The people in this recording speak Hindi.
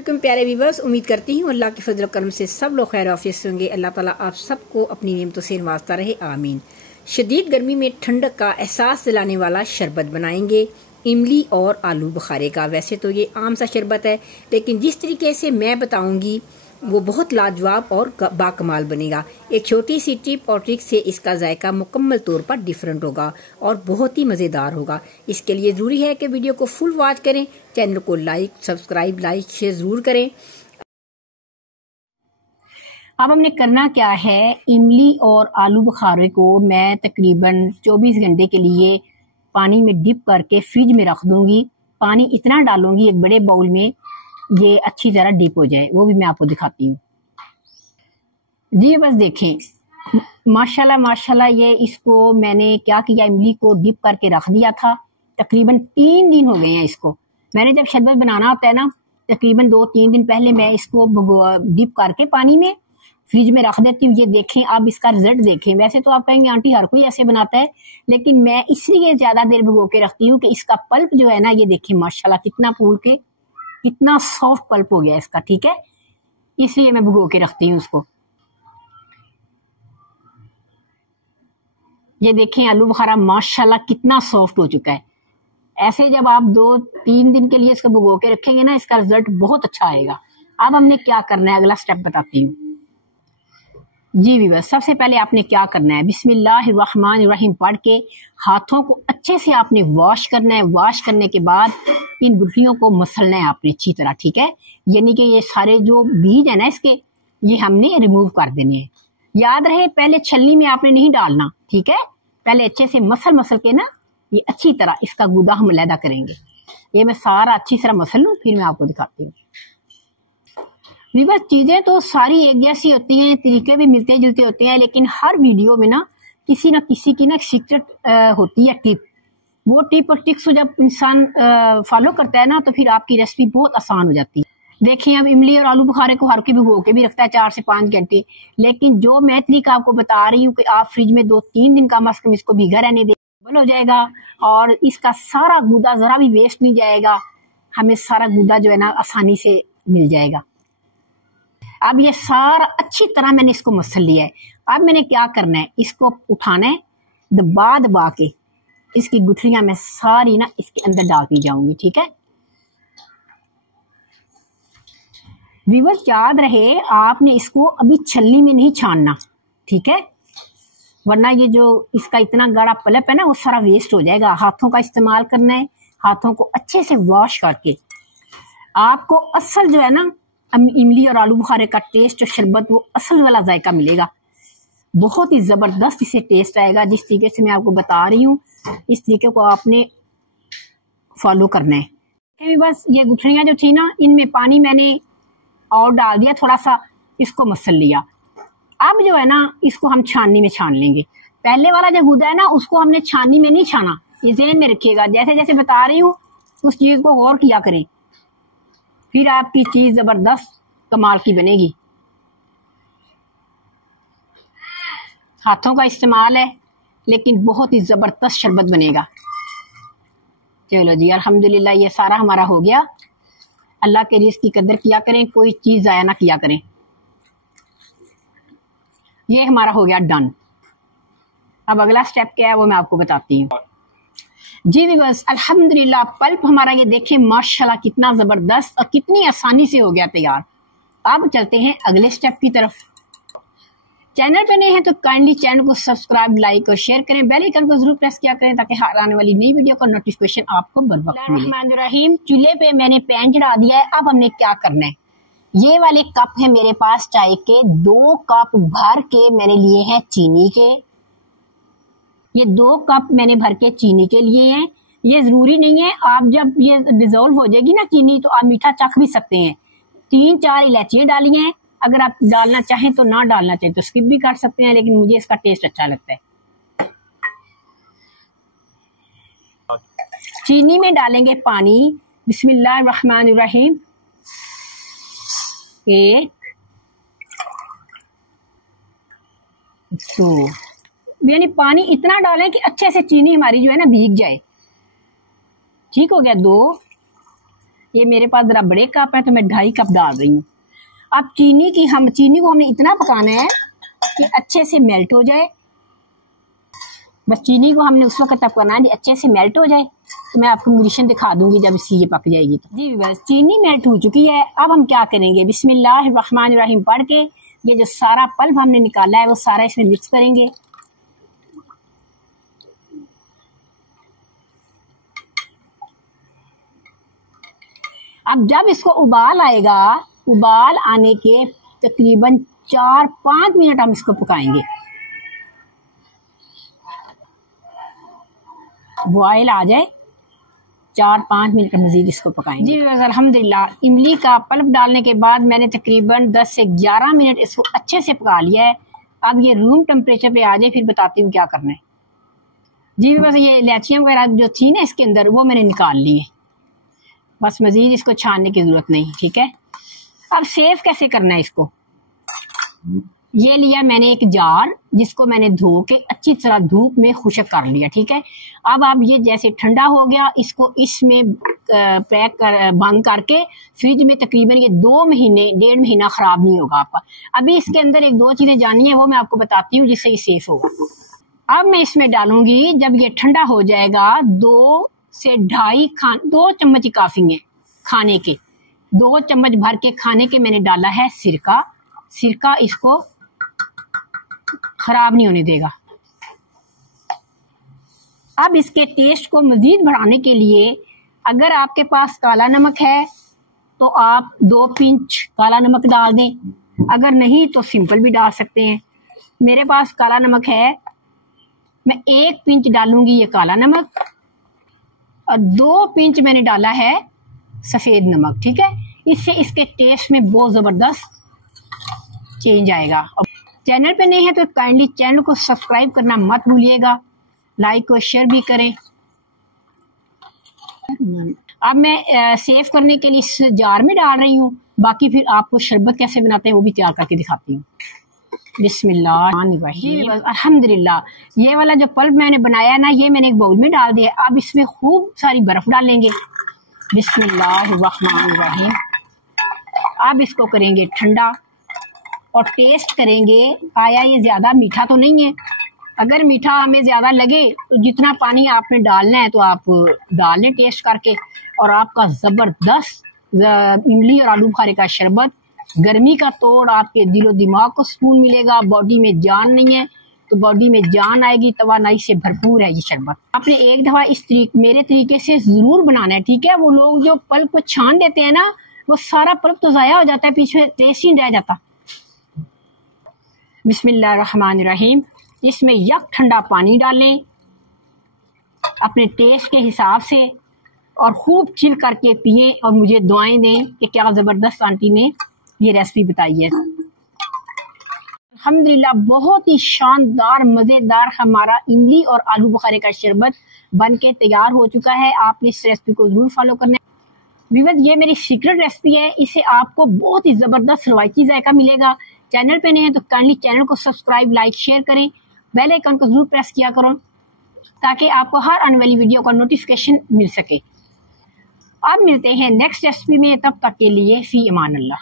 वालेकुम प्यारे व्यूअर्स, उम्मीद करती हूँ अल्लाह के फजल करम से सब लोग खैर आफियत से होंगे। अल्लाह ताला आप सबको अपनी नेमतों से नवाजता रहे, आमीन। शदीद गर्मी में ठंडक का एहसास दिलाने वाला शरबत बनाएंगे, इमली और आलू बुखारे का। वैसे तो ये आम सा शरबत है, लेकिन जिस तरीके से मैं बताऊंगी वो बहुत लाजवाब और बाकमाल बनेगा। एक छोटी सी टिप और ट्रिक से इसका जायका मुकम्मल तौर पर डिफरेंट होगा और बहुत ही मज़ेदार होगा। इसके लिए ज़रूरी है कि वीडियो को फुल वॉच करें, चैनल को सब्सक्राइब शेयर ज़रूर करें। अब हमने करना क्या है, इमली और आलू बुखारे को मैं तकरीबन 24 घंटे के लिए पानी में डिप करके फ्रिज में रख दूंगी। पानी इतना डालूंगी एक बड़े बाउल में ये अच्छी तरह डिप हो जाए, वो भी मैं आपको दिखाती हूँ जी। बस देखें माशाल्लाह माशाल्लाह, ये इसको मैंने क्या किया, इमली को डिप करके रख दिया था। तकरीबन 3 दिन हो गए हैं इसको। मैंने जब शरबत बनाना होता है ना, तकरीबन 2-3 दिन पहले मैं इसको डिप करके पानी में फ्रिज में रख देती हूँ। ये देखें, अब इसका रिजल्ट देखें। वैसे तो आप कहेंगे आंटी हर कोई ऐसे बनाता है, लेकिन मैं इसलिए ज्यादा देर भिगो के रखती हूँ कि इसका पल्प जो है ना, ये देखें माशाल्लाह कितना फूल के कितना सॉफ्ट पल्प हो गया इसका। ठीक है, इसलिए मैं भिगो के रखती हूँ उसको। ये देखें आलू बुखारा माशाल्लाह कितना सॉफ्ट हो चुका है। ऐसे जब आप 2-3 दिन के लिए इसको भिगो के रखेंगे ना, इसका रिजल्ट बहुत अच्छा आएगा। अब हमने क्या करना है, अगला स्टेप बताती हूँ जी व्यूअर्स। सबसे पहले आपने क्या करना है, बिस्मिल्लाहिर्रहमानिर्रहीम पढ़ के हाथों को अच्छे से आपने वॉश करना है। वॉश करने के बाद इन गुठलियों को मसलना है आपने अच्छी तरह। ठीक है, यानी कि ये सारे जो बीज है ना इसके, ये हमने रिमूव कर देने हैं। याद रहे पहले छलनी में आपने नहीं डालना। ठीक है, पहले अच्छे से मसल के ना ये अच्छी तरह इसका गुदा हम अलहदा करेंगे। ये मैं सारा अच्छी तरह मसल लूँ, फिर मैं आपको दिखाती हूँ। व्यूअर्स चीजें तो सारी एक जैसी होती हैं, तरीके भी मिलते जुलते होते हैं, लेकिन हर वीडियो में ना किसी की ना सीक्रेट होती है टिप। वो टिप और ट्रिक्स जब इंसान फॉलो करता है ना, तो फिर आपकी रेसिपी बहुत आसान हो जाती है। देखिए, अब इमली और आलू बुखारे को हर कोई भिगो के भी रखता है 4 से 5 घंटे, लेकिन जो मैं तरीका आपको बता रही हूँ कि आप फ्रिज में 2-3 दिन कम से कम इसको भीगा रहने दें, हो जाएगा और इसका सारा गुदा जरा भी वेस्ट नहीं जाएगा। हमें सारा गुदा जो है ना आसानी से मिल जाएगा। अब ये सारा अच्छी तरह मैंने इसको मसल लिया है। अब मैंने क्या करना है, इसको उठाना है, दबा के इसकी गुठलियां मैं सारी ना इसके अंदर डालती जाऊंगी। ठीक है व्यूअर्स, याद रहे आपने इसको अभी छलनी में नहीं छानना। ठीक है, वरना ये जो इसका इतना गाढ़ा पल्प है ना, वो सारा वेस्ट हो जाएगा। हाथों का इस्तेमाल करना है, हाथों को अच्छे से वॉश करके आपको असल जो है ना इमली और आलू बुखारे का टेस्ट और शरबत, वो असल वाला जायका मिलेगा। बहुत ही जबरदस्त इसे टेस्ट आएगा। जिस तरीके से मैं आपको बता रही हूँ, इस तरीके को आपने फॉलो करना है। बस ये गुठलियां जो थी ना, इनमें पानी मैंने और डाल दिया, थोड़ा सा इसको मसल लिया। अब जो है ना, इसको हम छाननी में छान लेंगे। पहले वाला जो गुदा है ना, उसको हमने छाननी में नहीं छाना, ये ज़हन में रखिएगा। जैसे जैसे बता रही हूँ उस चीज को गौर किया करें, फिर आपकी चीज जबरदस्त कमाल की बनेगी। हाथों का इस्तेमाल है, लेकिन बहुत ही जबरदस्त शरबत बनेगा। चलो जी, अल्हम्दुलिल्लाह ये सारा हमारा हो गया। अल्लाह के रिज़्क़ की कदर किया करें, कोई चीज जाया ना किया करें। ये हमारा हो गया डन। अब अगला स्टेप क्या है वो मैं आपको बताती हूँ जी व्यूअर्स। अल्हम्दुलिल्लाह पल्प हमारा ये देखें माशाल्लाह कितना जबरदस्त और कितनी आसानी से हो गया तैयार। अब चलते हैं अगले स्टेप की तरफ। चैनल पे नए हैं तो काइंडली चैनल को सब्सक्राइब, लाइक और शेयर करें। बेल आइकन को जरूर प्रेस किया करें ताकि हर आने वाली नई वीडियो का नोटिफिकेशन आपको बर वक्त मिले। रहमान चूल्हे पे मैंने पैन चढ़ा दिया है। अब हमने क्या करना है, ये वाले कप है मेरे पास चाय के, 2 कप भर के मैंने लिए हैं चीनी के। ये 2 कप मैंने भर के चीनी के लिए हैं। ये जरूरी नहीं है, आप जब ये डिजोल्व हो जाएगी ना चीनी, तो आप मीठा चख भी सकते हैं। 3-4 इलायचियां डाली हैं। अगर आप डालना चाहें तो ना डालना चाहें तो स्किप भी कर सकते हैं, लेकिन मुझे इसका टेस्ट अच्छा लगता है। चीनी में डालेंगे पानी। बिस्मिल्लाहिर्रहमानिर्रहीम। 1 2, यानी पानी इतना डालें कि अच्छे से चीनी हमारी जो है ना भीग जाए। ठीक हो गया। 2, ये मेरे पास ज़रा बड़े कप है तो मैं 2.5 कप डाल रही हूँ। अब चीनी को हमने इतना पकाना है कि अच्छे से मेल्ट हो जाए। बस चीनी को हमने उस वक्त तक पकाना है अच्छे से मेल्ट हो जाए। तो मैं आपको कंडीशन दिखा दूंगी जब इसकी ये पक जाएगी। तो जी बस चीनी मेल्ट हो चुकी है। अब हम क्या करेंगे, बिस्मिल्लाहिर्रहमानिर्रहीम पढ़ के ये जो सारा पल्प हमने निकाला है वो सारा इसमें मिक्स करेंगे। अब जब इसको उबाल आएगा, उबाल आने के तकरीबन 4-5 मिनट हम इसको पकाएंगे। बॉयल आ जाए 4-5 मिनट मजीद इसको पकाएंगे। जी अल्हम्दुलिल्लाह इमली का पल्प डालने के बाद मैंने तकरीबन 10 से 11 मिनट इसको अच्छे से पका लिया है। अब ये रूम टेम्परेचर पे आ जाए फिर बताती हूँ क्या करना है। जी बस ये इलायचियाँ वगैरह जो थी ना इसके अंदर वो मैंने निकाल ली है। बस मजीद इसको छानने की जरूरत नहीं। ठीक है, अब सेव कैसे करना है इसको। ये लिया मैंने एक जार जिसको मैंने धो के अच्छी तरह धूप में खुश्क कर लिया। ठीक है, अब आप ये जैसे ठंडा हो गया इसको इसमें पैक कर बंद करके फ्रिज में तकरीबन ये 2 महीने 1.5 महीना खराब नहीं होगा आपका। अभी इसके अंदर 1-2 चीजें जाननी है वो मैं आपको बताती हूँ जिससे ये सेफ होगा। अब मैं इसमें डालूंगी, जब ये ठंडा हो जाएगा 2 से 2 चम्मच ही काफी है खाने के। 2 चम्मच भर के खाने के मैंने डाला है सिरका इसको खराब नहीं होने देगा। अब इसके टेस्ट को मजीद बढ़ाने के लिए अगर आपके पास काला नमक है तो आप 2 पिंच काला नमक डाल दें, अगर नहीं तो सिंपल भी डाल सकते हैं। मेरे पास काला नमक है, मैं 1 पिंच डालूंगी ये काला नमक और 2 पिंच मैंने डाला है सफेद नमक। ठीक है, इससे इसके टेस्ट में बहुत जबरदस्त चेंज आएगा। चैनल पे नए हैं तो काइंडली चैनल को सब्सक्राइब करना मत भूलिएगा, लाइक और शेयर भी करें। अब मैं सेव करने के लिए इस जार में डाल रही हूँ। बाकी फिर आपको शरबत कैसे बनाते हैं वो भी तैयार करके दिखाती हूँ। बिस्मिल्लाह अल्हम्दुलिल्लाह ये वाला जो पल्प मैंने बनाया है ना ये मैंने एक बाउल में डाल दिया। अब इसमें खूब सारी बर्फ डालेंगे। बिस्मिल्लाहिर्रहमानिर्रहीम। अब इसको करेंगे ठंडा और टेस्ट करेंगे आया ये ज्यादा मीठा तो नहीं है। अगर मीठा हमें ज्यादा लगे तो जितना पानी आपने डालना है तो आप डाल लें टेस्ट करके। और आपका जबरदस्त इमली और आलू बुखारे का शरबत गर्मी का तोड़ आपके दिलो दिमाग को सुकून मिलेगा। बॉडी में जान नहीं है तो बॉडी में जान आएगी, तवानाई से भरपूर है ये शरबत। आपने एक दफा मेरे तरीके से जरूर बनाना है। ठीक है, वो लोग जो पल्प को छान देते हैं ना वो सारा पल्प तो जाया हो जाता है, पीछे टेस्ट ही नहीं रह जाता। बिस्मिल्लाहिर्रहमानिर्रहीम। इसमें यक ठंडा पानी डालें अपने टेस्ट के हिसाब से और खूब चिल करके पिए और मुझे दुआएं दें कि क्या जबरदस्त आंटी ने ये रेसिपी बताई है। अल्हम्दुलिल्लाह बहुत ही शानदार मजेदार हमारा इमली और आलू बुखारे का शरबत बन के तैयार हो चुका है। आपने इस रेसिपी को जरूर फॉलो करना है। व्यूअर्स ये मेरी सीक्रेट रेसिपी है, इससे आपको बहुत ही जबरदस्त रवायती जायका मिलेगा। चैनल पे नए हैं तो काइंडली चैनल को सब्सक्राइब लाइक शेयर करें, बेल आइकन को जरूर प्रेस किया करो ताकि आपको हर आने वाली वीडियो का नोटिफिकेशन मिल सके। अब मिलते हैं नेक्स्ट रेसिपी में, तब तक के लिए फी अमान अल्लाह।